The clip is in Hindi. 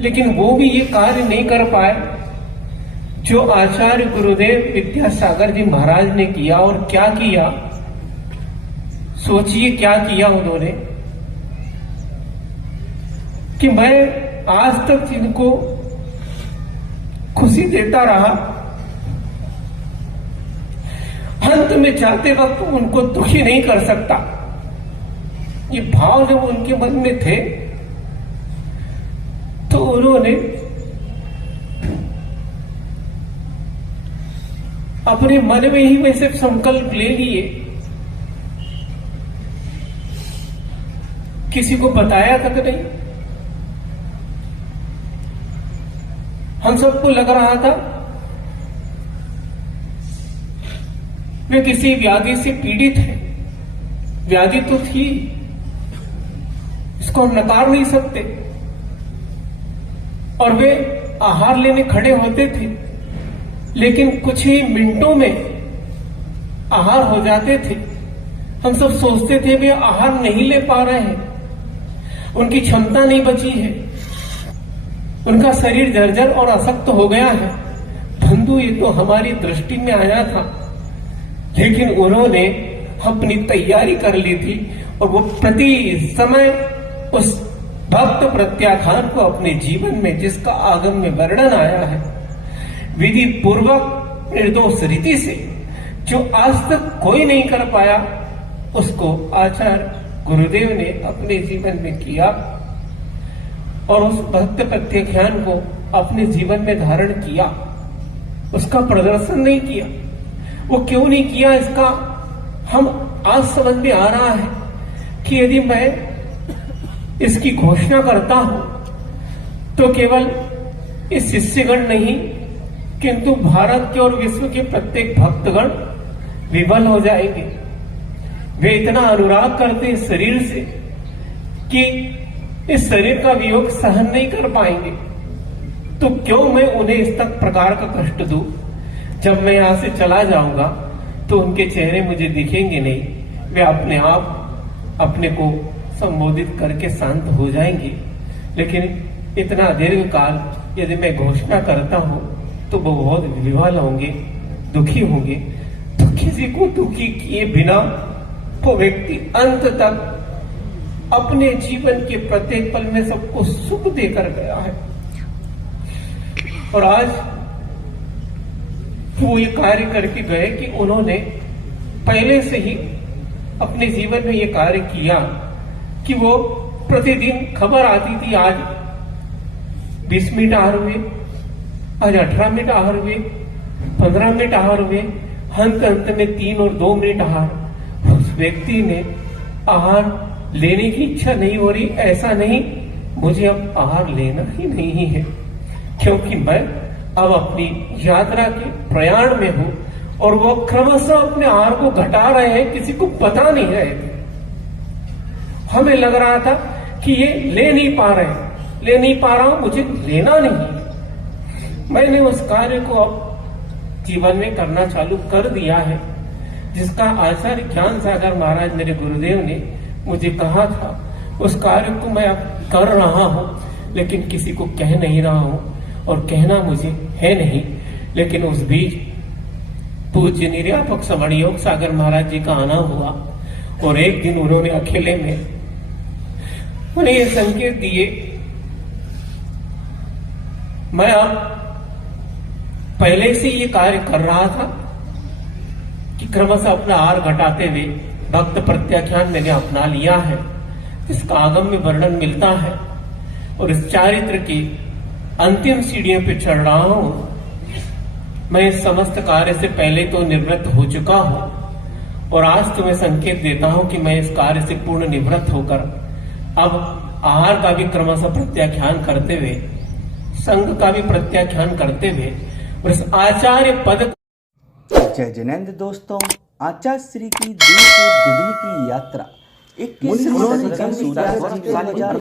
लेकिन वो भी ये कार्य नहीं कर पाए जो आचार्य गुरुदेव विद्यासागर जी महाराज ने किया। और क्या किया, सोचिए क्या किया उन्होंने कि मैं आज तक इनको खुशी देता रहा, अंत में जाते वक्त उनको दुखी नहीं कर सकता। ये भाव जब उनके मन में थे तो उन्होंने अपने मन में ही वैसे संकल्प ले लिए, किसी को बताया तक नहीं। हम सबको लग रहा था वे किसी व्याधि से पीड़ित है, व्याधि तो थी, इसको हम नकार नहीं सकते। और वे आहार लेने खड़े होते थे, लेकिन कुछ ही मिनटों में आहार हो जाते थे। हम सब सोचते थे वे आहार नहीं ले पा रहे हैं, उनकी क्षमता नहीं बची है, उनका शरीर जर्जर और अशक्त हो गया है। बंधु ये तो हमारी दृष्टि में आया था, लेकिन उन्होंने अपनी तैयारी कर ली थी और वो प्रति समय उस भक्त प्रत्याख्यान को अपने जीवन में, जिसका आगम में वर्णन आया है, विधि पूर्वक निर्दोष रीति से, जो आज तक कोई नहीं कर पाया, उसको आचार्य गुरुदेव ने अपने जीवन में किया। और उस भक्त प्रत्याख्यान को अपने जीवन में धारण किया, उसका प्रदर्शन नहीं किया। वो क्यों नहीं किया, इसका हम आज समझ में आ रहा है कि यदि मैं इसकी घोषणा करता हूं तो केवल इस शिष्यगण नहीं, किंतु भारत के और विश्व के प्रत्येक भक्तगण विफल हो जाएंगे। वे इतना अनुराग करते इस शरीर से कि इस शरीर का वियोग सहन नहीं कर पाएंगे। तो क्यों मैं उन्हें इस तक प्रकार का कष्ट दूं? जब मैं यहां से चला जाऊंगा तो उनके चेहरे मुझे दिखेंगे नहीं, वे अपने आप अपने को संबोधित करके शांत हो जाएंगे। लेकिन इतना दीर्घ काल यदि मैं घोषणा करता हूं तो वो बहुत विवल होंगे, दुखी होंगे। तो किसी को दुखी किए बिना वो व्यक्ति अंत तक अपने जीवन के प्रत्येक पल में सबको सुख देकर गया है। और आज वो ये कार्य करके गए कि उन्होंने पहले से ही अपने जीवन में ये कार्य किया कि वो प्रतिदिन खबर आती थी, आज 20 मिनट आहार हुए, आज 18 मिनट आहार हुए, 15 मिनट आहार हुए, अंत में 3 और 2 मिनट आहार। उस व्यक्ति ने आहार लेने की इच्छा नहीं हो रही, ऐसा नहीं, मुझे अब आहार लेना ही नहीं है, क्योंकि मैं अब अपनी यात्रा के प्रयाण में हूं। और वो क्रमशः अपने आहार को घटा रहे हैं, किसी को पता नहीं है। हमें लग रहा था कि ये ले नहीं पा रहे, ले नहीं पा रहा हूं, मुझे लेना नहीं। मैंने उस कार्य को अब जीवन में करना चालू कर दिया है, जिसका आचार्य ज्ञान सागर महाराज मेरे गुरुदेव ने मुझे कहा था। उस कार्य को मैं अब कर रहा हूं, लेकिन किसी को कह नहीं रहा हूं, और कहना मुझे है नहीं। लेकिन उस बीच पूज्य निर्यापक श्रवण योग सागर महाराज जी का आना हुआ, और एक दिन उन्होंने अकेले में उन्हें ये संकेत दिए, मैं अब पहले से ये कार्य कर रहा था कि क्रमशः अपना आहार घटाते हुए भक्त प्रत्याख्यान मैंने अपना लिया है, इसका आगम में वर्णन मिलता है। और इस चारित्र की अंतिम सीढ़ियों पे चढ़ रहा हूं। मैं इस समस्त कार्य से पहले तो निवृत्त हो चुका हूं, और आज तुम्हें संकेत देता हूं कि मैं इस कार्य से पूर्ण निवृत्त होकर अब आहार का भी क्रमशः प्रत्याख्यान करते हुए, संघ का भी प्रत्याख्यान करते हुए, और इस आचार्य पद। जय जिनेंद्र दोस्तों, आचार्य श्री की देश विधि की यात्रा 21